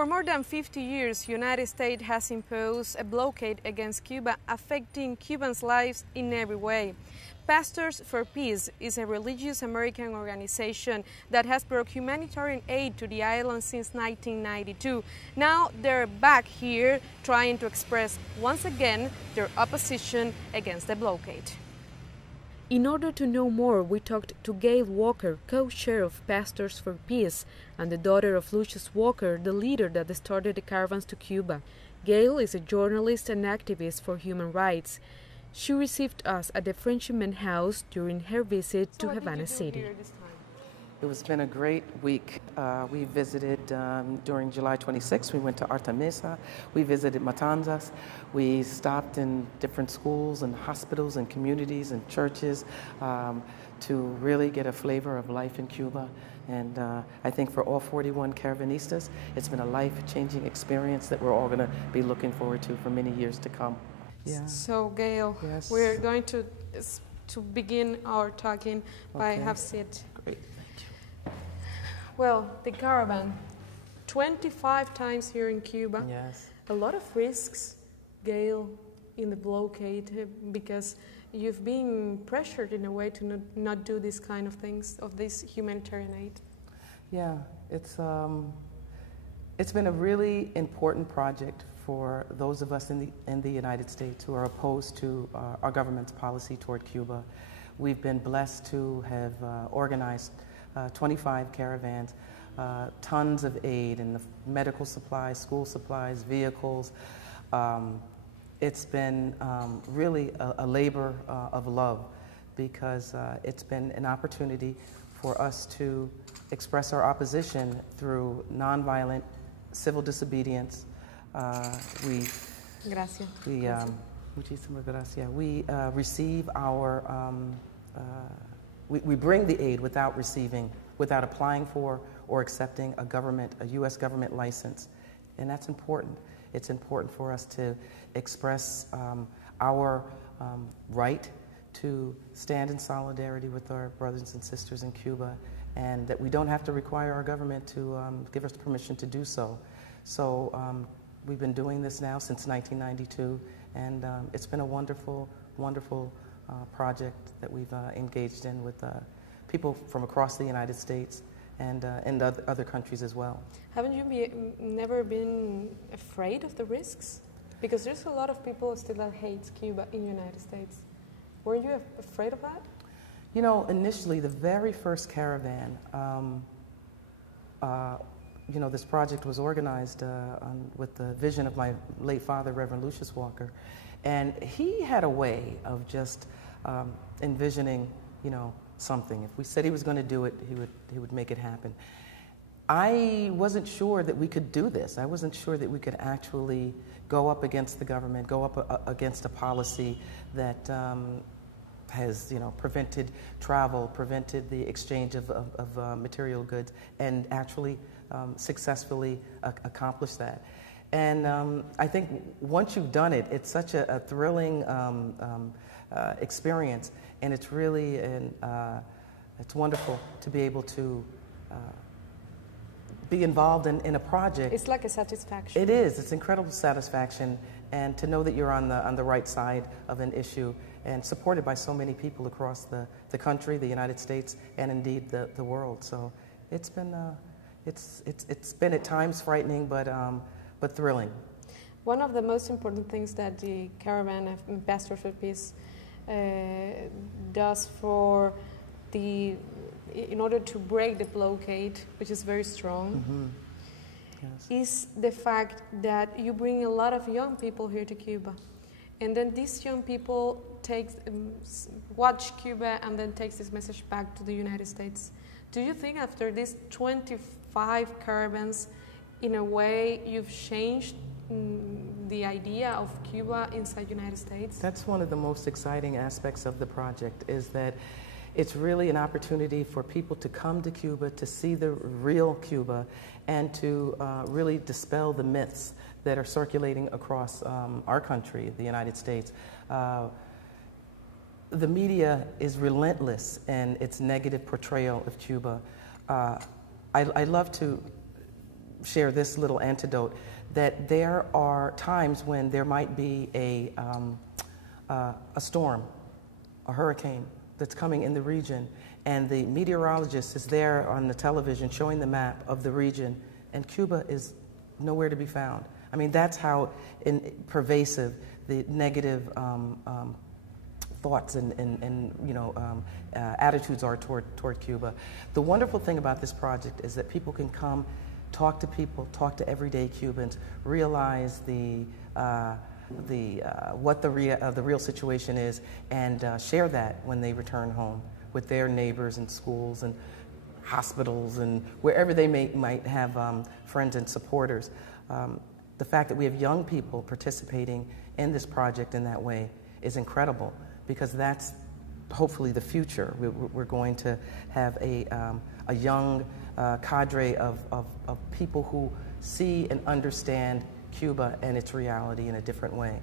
For more than 50 years, the United States has imposed a blockade against Cuba, affecting Cubans' lives in every way. Pastors for Peace is a religious American organization that has brought humanitarian aid to the island since 1992. Now they're back here trying to express once again their opposition against the blockade. In order to know more, we talked to Gail Walker, co-chair of Pastors for Peace, and the daughter of Lucius Walker, the leader that started the caravans to Cuba. Gail is a journalist and activist for human rights. She received us at the Frenchman House during her visit to Havana City. It's been a great week. We visited during July 26th. We went to Artemisa. We visited Matanzas. We stopped in different schools and hospitals and communities and churches to really get a flavor of life in Cuba. And I think for all 41 caravanistas, it's been a life-changing experience that we're all going to be looking forward to for many years to come. Yeah. So, Gail, yes. We're going to begin our talking by have seat. Great. Well, the caravan, 25 times here in Cuba. Yes. A lot of risks, Gail, in the blockade, because you've been pressured in a way to not do these kind of things, of this humanitarian aid. Yeah, it's been a really important project for those of us in the United States who are opposed to our government's policy toward Cuba. We've been blessed to have organized 25 caravans, tons of aid in the medical supplies, school supplies, vehicles. It's been really a labor of love because it's been an opportunity for us to express our opposition through nonviolent civil disobedience. We receive our we bring the aid without applying for or accepting a U.S. government license. And that's important. It's important for us to express our right to stand in solidarity with our brothers and sisters in Cuba, and that we don't have to require our government to give us permission to do so. So we've been doing this now since 1992, and it's been a wonderful, wonderful project that we've engaged in with people from across the United States and other countries as well. Haven't you never been afraid of the risks? Because there's a lot of people still that hates Cuba in the United States. Were you afraid of that? You know, initially, the very first caravan, this project was organized with the vision of my late father, Reverend Lucius Walker, and he had a way of just envisioning, something. If we said he was going to do it, he would make it happen. I wasn't sure that we could do this. I wasn't sure that we could actually go up against the government, go up against a policy that has, prevented travel, prevented the exchange of material goods, and actually successfully accomplish that. And I think once you've done it, it's such a thrilling experience, and it's really it's wonderful to be able to be involved in a project. It's like a satisfaction. It is. It's incredible satisfaction, and to know that you're on the right side of an issue and supported by so many people across the country, the United States, and indeed the world. So it's been at times frightening, but thrilling. One of the most important things that the Caravan of Pastors for Peace does in order to break the blockade, which is very strong, yes, is the fact that you bring a lot of young people here to Cuba. And then these young people watch Cuba and then takes this message back to the United States. Do you think after these 25 caravans, in a way, you've changed the idea of Cuba inside the United States? That's one of the most exciting aspects of the project, is that it's really an opportunity for people to come to Cuba, to see the real Cuba, and to really dispel the myths that are circulating across our country, the United States. The media is relentless in its negative portrayal of Cuba. I love to share this little antidote, that there are times when there might be a storm, a hurricane that's coming in the region, and the meteorologist is there on the television showing the map of the region, and Cuba is nowhere to be found. I mean, that's how pervasive the negative thoughts and attitudes are toward Cuba. The wonderful thing about this project is that people can come, talk to people, talk to everyday Cubans, realize what the real situation is, and share that when they return home with their neighbors and schools and hospitals and wherever they might have friends and supporters. The fact that we have young people participating in this project in that way is incredible, because that's hopefully the future. We're going to have a young cadre of people who see and understand Cuba and its reality in a different way.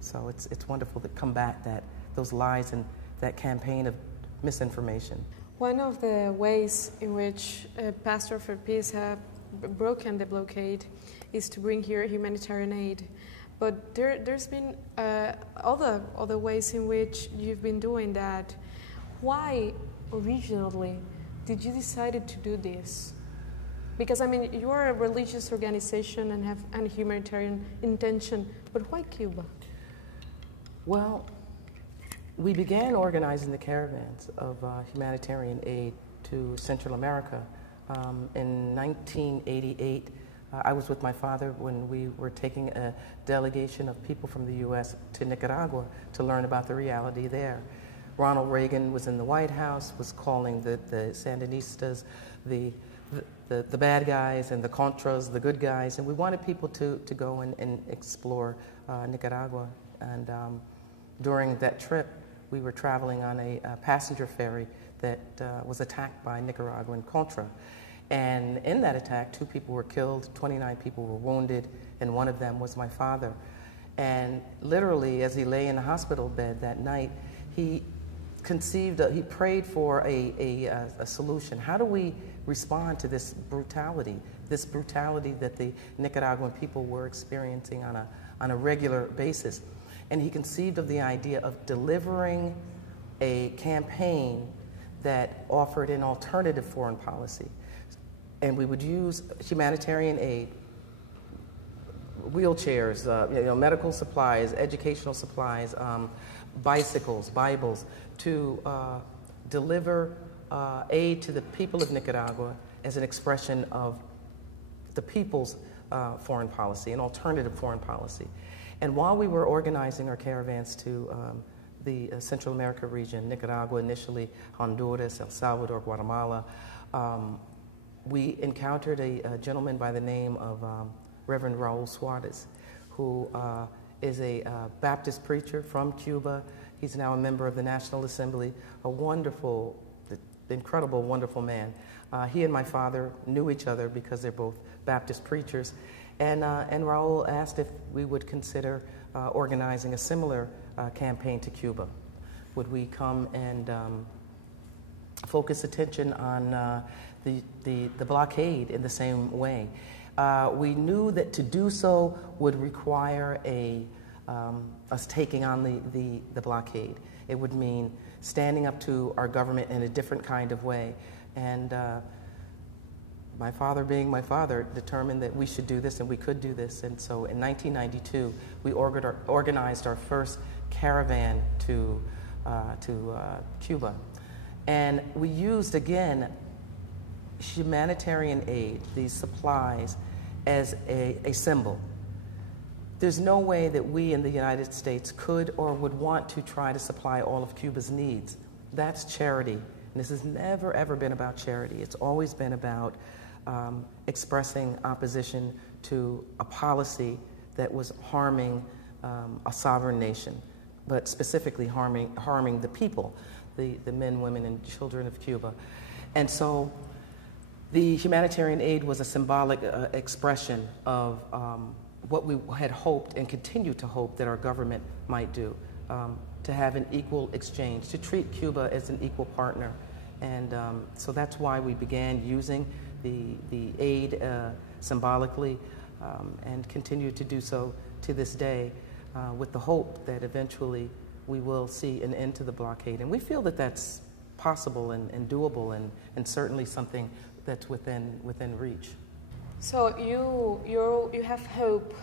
So it's wonderful to combat those lies and that campaign of misinformation. One of the ways in which Pastors for Peace have broken the blockade is to bring here humanitarian aid. But there's been other ways in which you've been doing that. Why originally did you decide to do this? Because, I mean, you're a religious organization and have a humanitarian intention, but why Cuba? Well, we began organizing the caravans of humanitarian aid to Central America in 1988. I was with my father when we were taking a delegation of people from the U.S. to Nicaragua to learn about the reality there. Ronald Reagan was in the White House, was calling the Sandinistas the bad guys and the Contras the good guys, and we wanted people to go and explore Nicaragua. And during that trip, we were traveling on a passenger ferry that was attacked by Nicaraguan Contra. And in that attack, 2 people were killed, 29 people were wounded, and one of them was my father. And literally, as he lay in the hospital bed that night, he prayed for a solution. How do we respond to this brutality that the Nicaraguan people were experiencing on a regular basis? And he conceived of the idea of delivering a campaign that offered an alternative foreign policy. And we would use humanitarian aid, wheelchairs, medical supplies, educational supplies, bicycles, Bibles, to deliver aid to the people of Nicaragua as an expression of the people's foreign policy, an alternative foreign policy. And while we were organizing our caravans to the Central America region, Nicaragua initially, Honduras, El Salvador, Guatemala, we encountered a gentleman by the name of Reverend Raul Suarez, who is a Baptist preacher from Cuba. He's now a member of the National Assembly, a wonderful, incredible, wonderful man. He and my father knew each other because they're both Baptist preachers. And Raul asked if we would consider organizing a similar campaign to Cuba. Would we come and focus attention on the blockade in the same way? We knew that to do so would require us taking on the blockade. It would mean standing up to our government in a different kind of way. And my father, being my father, determined that we should do this and we could do this. And so in 1992, we organized our first caravan to Cuba. And we used, again, humanitarian aid, these supplies, as a symbol. There's no way that we in the United States could or would want to try to supply all of Cuba's needs. That's charity. And this has never, ever been about charity. It's always been about expressing opposition to a policy that was harming a sovereign nation, but specifically harming the people, the men, women, and children of Cuba. And so the humanitarian aid was a symbolic expression of what we had hoped and continue to hope that our government might do, to have an equal exchange, to treat Cuba as an equal partner And so that's why we began using the aid symbolically and continue to do so to this day with the hope that eventually we will see an end to the blockade. And we feel that that's possible and doable and certainly something that's within reach. So you have hope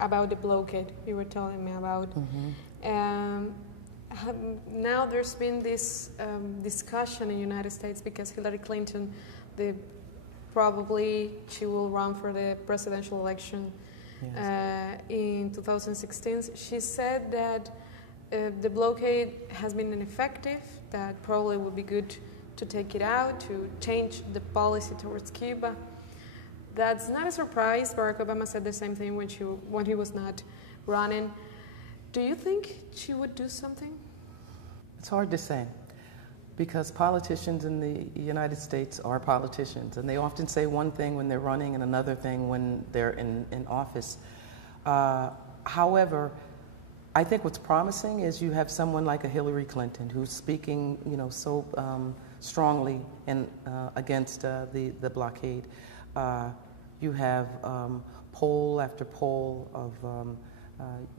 about the blockade you were telling me about. Now there's been this discussion in the United States because Hillary Clinton, probably she will run for the presidential election in 2016. She said that the blockade has been ineffective, that probably would be good to take it out, to change the policy towards Cuba. That's not a surprise. Barack Obama said the same thing when he was not running. Do you think she would do something? It's hard to say, because politicians in the United States are politicians, and they often say one thing when they're running and another thing when they're in office. However, I think what's promising is you have someone like a Hillary Clinton who's speaking, so strongly against the blockade. You have poll after poll of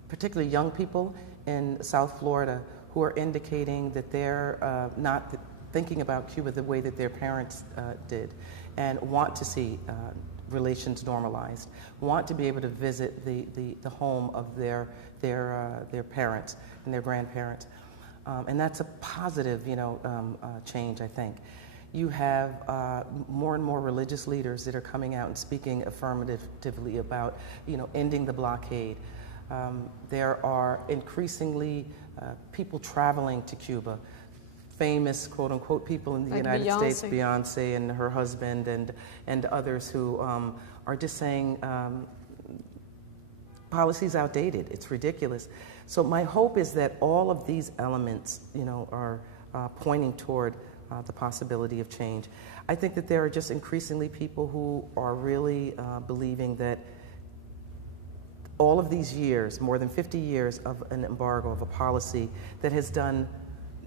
particularly young people in South Florida who are indicating that they're not thinking about Cuba the way that their parents did, and want to see relations normalized, want to be able to visit the home of their parents and their grandparents. And that's a positive, change, I think. You have more and more religious leaders that are coming out and speaking affirmatively about, ending the blockade. There are increasingly people traveling to Cuba, famous quote-unquote people in the like United Beyonce. States, Beyonce and her husband and others who are just saying policy's outdated, it's ridiculous. So my hope is that all of these elements, are pointing toward the possibility of change. I think that there are just increasingly people who are really believing that all of these years, more than 50 years of an embargo, of a policy that has done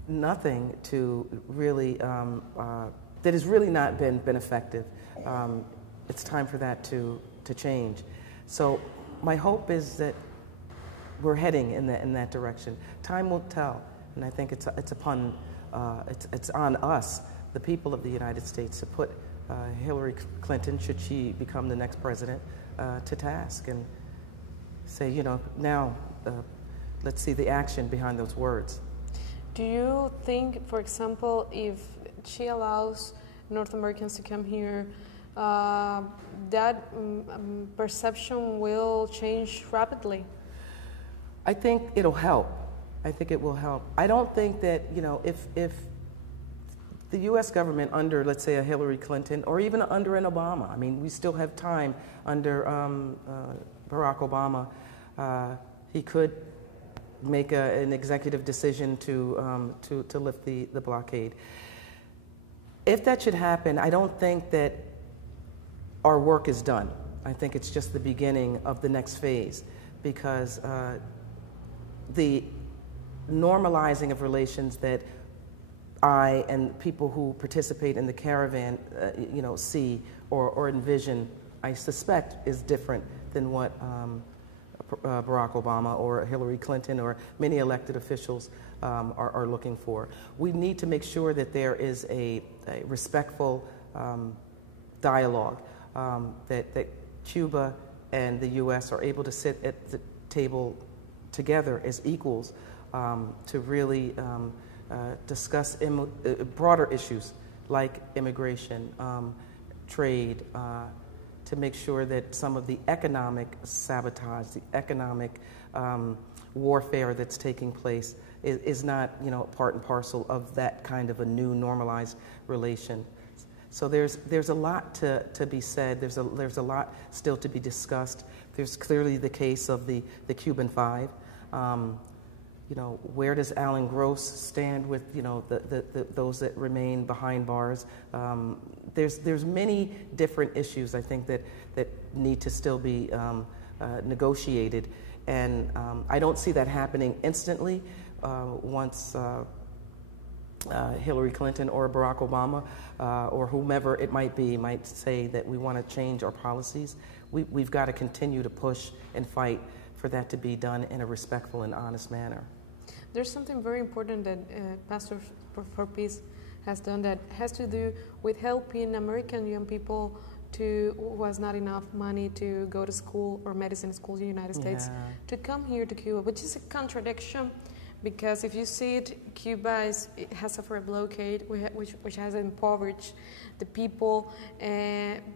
nothing to really, that has really not been effective. It's time for that to change. So my hope is that we're heading in that direction. Time will tell, and I think it's on us, the people of the United States, to put Hillary Clinton, should she become the next president, to task and say, now let's see the action behind those words. Do you think, for example, if she allows North Americans to come here, that perception will change rapidly? I think it'll help. I think it will help. I don't think that, if the U.S. government under, let's say, a Hillary Clinton, or even under an Obama, I mean, we still have time under Barack Obama, he could make an executive decision to lift the blockade. If that should happen, I don't think that our work is done. I think it's just the beginning of the next phase, because the normalizing of relations that I and people who participate in the caravan, see or envision, I suspect is different than what Barack Obama or Hillary Clinton or many elected officials are looking for. We need to make sure that there is a respectful dialogue, that Cuba and the U.S. are able to sit at the table together as equals to really discuss broader issues like immigration, trade, to make sure that some of the economic sabotage, the economic warfare that's taking place is not, part and parcel of that kind of a new normalized relation. So there's a lot to be said. There's a lot still to be discussed. There's clearly the case of the Cuban Five. Where does Alan Gross stand with those that remain behind bars? There's many different issues, I think, that need to still be negotiated, and I don't see that happening instantly once Hillary Clinton or Barack Obama or whomever it might be might say that we want to change our policies, we've got to continue to push and fight for that to be done in a respectful and honest manner. There's something very important that Pastors for Peace has done that has to do with helping American young people who has not enough money to go to school or medicine schools in the United States to come here to Cuba, which is a contradiction. Because if you see it, Cuba has suffered a blockade, which has impoverished the people.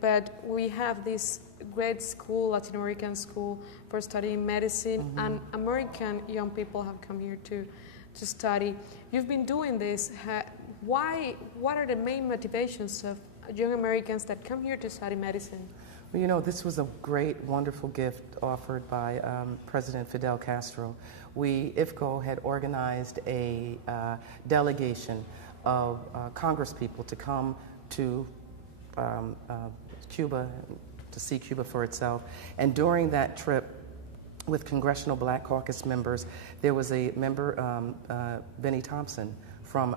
But we have this great school, Latin American school, for studying medicine, and American young people have come here to study. You've been doing this. What are the main motivations of young Americans that come here to study medicine? Well, you know, this was a great, wonderful gift offered by President Fidel Castro. We, IFCO, had organized a delegation of congresspeople to come to Cuba, to see Cuba for itself. And during that trip, with Congressional Black Caucus members, there was a member, Benny Thompson, from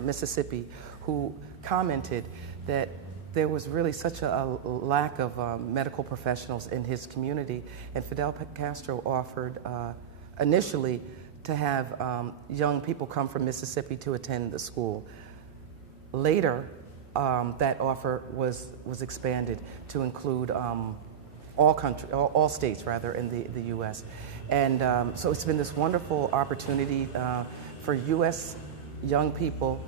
Mississippi, who commented that there was really such a lack of medical professionals in his community, and Fidel Castro offered initially to have young people come from Mississippi to attend the school. Later, that offer was expanded to include all states rather in the U.S. And so it's been this wonderful opportunity for U.S. young people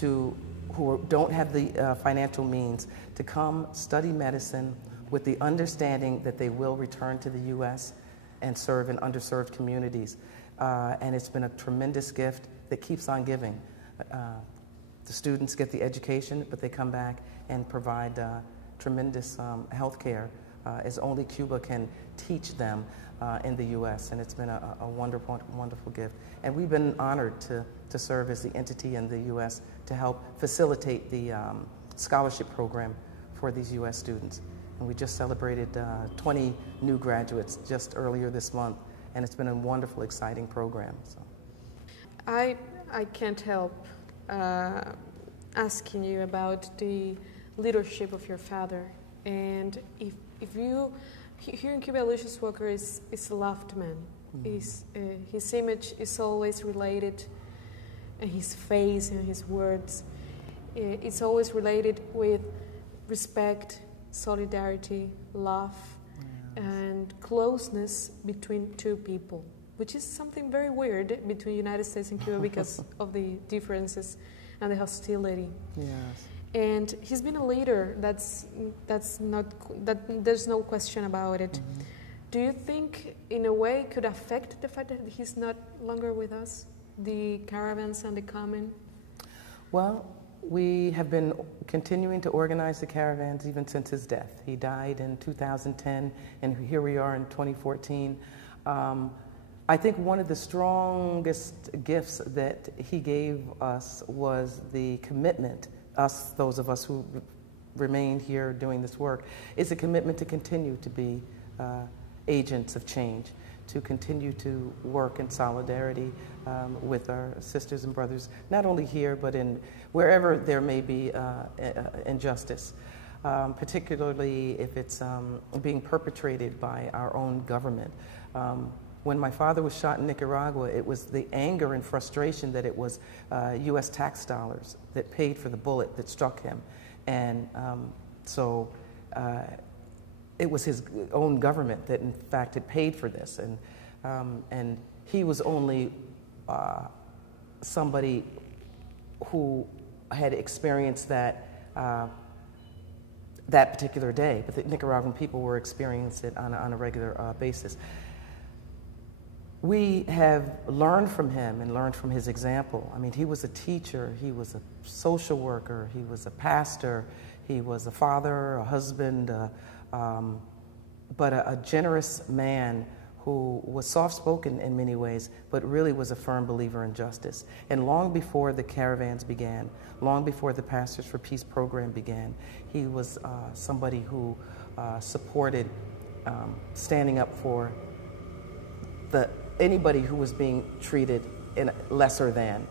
who don't have the financial means to come study medicine with the understanding that they will return to the U.S. and serve in underserved communities. And it's been a tremendous gift that keeps on giving. The students get the education, but they come back and provide tremendous health care as only Cuba can teach them in the U.S. And it's been a wonderful, wonderful gift. And we've been honored to serve as the entity in the U.S. to help facilitate the scholarship program for these U.S. students. And we just celebrated 20 new graduates just earlier this month, and it's been a wonderful, exciting program. So. I can't help asking you about the leadership of your father. And if you, here in Cuba, Lucius Walker is a loved man. His image is always related, and his face and his words, it's always related with respect, solidarity, love, and closeness between two people, which is something very weird between the United States and Cuba because of the differences and the hostility. Yes. And he's been a leader. There's no question about it. Do you think, in a way, could affect the fact that he's not longer with us, the caravans and the common? Well, we have been continuing to organize the caravans even since his death. He died in 2010, and here we are in 2014. I think one of the strongest gifts that he gave us was the commitment, those of us who remained here doing this work, is a commitment to continue to be agents of change, to continue to work in solidarity with our sisters and brothers, not only here, but in wherever there may be injustice, particularly if it's being perpetrated by our own government. When my father was shot in Nicaragua, it was the anger and frustration that it was U.S. tax dollars that paid for the bullet that struck him. And so it was his own government that, in fact, had paid for this. And he was only somebody who had experienced that that particular day, but the Nicaraguan people were experiencing it on a regular basis. We have learned from him and learned from his example. I mean, he was a teacher, he was a social worker, he was a pastor, he was a father, a husband, but a generous man who was soft-spoken in many ways, but really was a firm believer in justice. And long before the caravans began, long before the Pastors for Peace program began, he was somebody who supported standing up for anybody who was being treated in lesser than.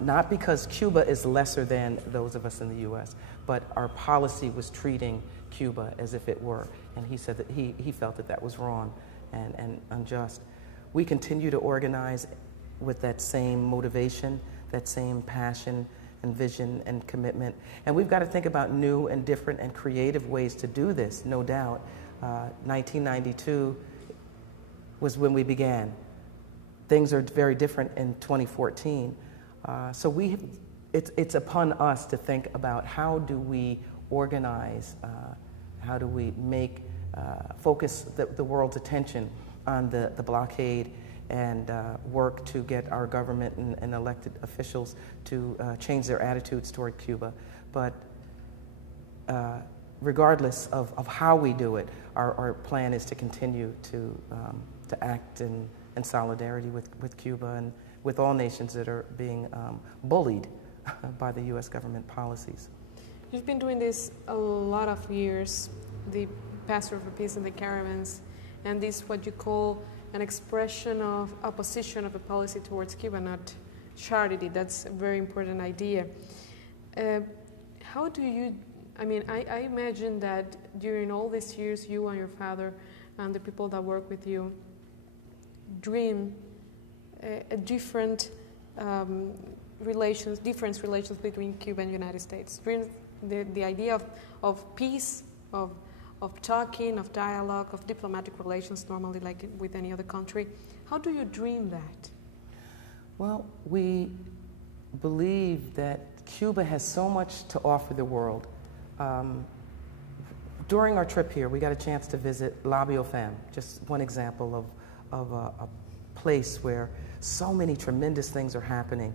Not because Cuba is lesser than those of us in the U.S., but our policy was treating Cuba as if it were. And he said that he felt that that was wrong and unjust. We continue to organize with that same motivation, that same passion and vision and commitment. And we've got to think about new and different and creative ways to do this, no doubt. 1992 was when we began. Things are very different in 2014. So it's upon us to think about how do we organize, how do we make, focus the world's attention on the blockade and work to get our government and elected officials to change their attitudes toward Cuba. But regardless of how we do it, our plan is to continue to act in solidarity with Cuba and with all nations that are being bullied by the U.S. government policies. You've been doing this a lot of years, the Pastor for Peace and the Caravans, and this what you call an expression of opposition of a policy towards Cuba, not charity. That's a very important idea. How do you, I mean, I imagine that during all these years, you and your father and the people that work with you dream a different relations between Cuba and the United States. Dream the idea of peace, of talking, of dialogue, of diplomatic relations, normally like with any other country. How do you dream that? Well, we believe that Cuba has so much to offer the world. During our trip here, we got a chance to visit La Biofam, just one example of a place where so many tremendous things are happening,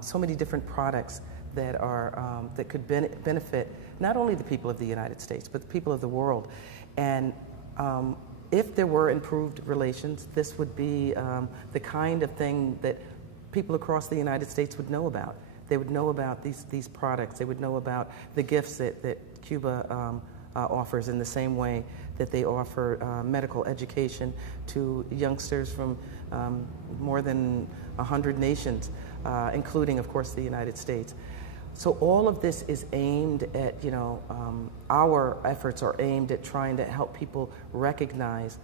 so many different products that are that could benefit not only the people of the United States, but the people of the world. And if there were improved relations, this would be the kind of thing that people across the United States would know about. They would know about these products. They would know about the gifts that Cuba offers in the same way that they offer medical education to youngsters from more than 100 nations, including, of course, the United States. So all of this is aimed at, our efforts are aimed at trying to help people recognize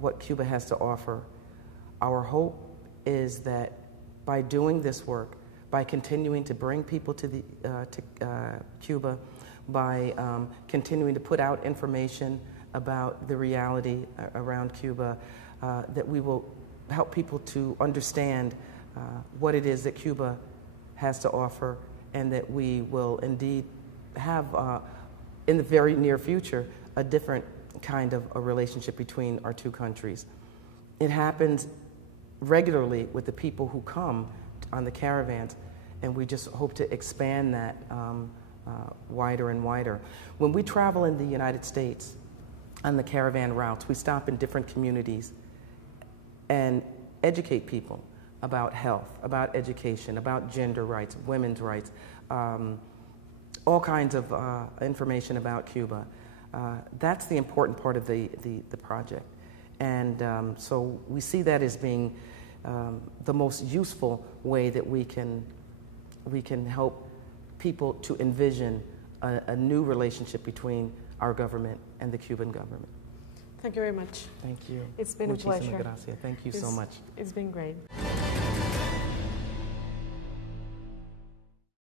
what Cuba has to offer. Our hope is that by doing this work, by continuing to bring people to Cuba, by continuing to put out information about the reality around Cuba, that we will help people to understand what it is that Cuba has to offer, and that we will indeed have, in the very near future, a different kind of a relationship between our two countries. It happens regularly with the people who come on the caravans, and we just hope to expand that wider and wider. When we travel in the United States on the caravan routes, we stop in different communities and educate people about health, about education, about gender rights, women's rights, all kinds of information about Cuba. That's the important part of the project. And so we see that as being the most useful way that we can help people to envision a new relationship between our government and the Cuban government. Thank you very much. Thank you. It's been a pleasure. Gracias. Thank you so much. It's been great.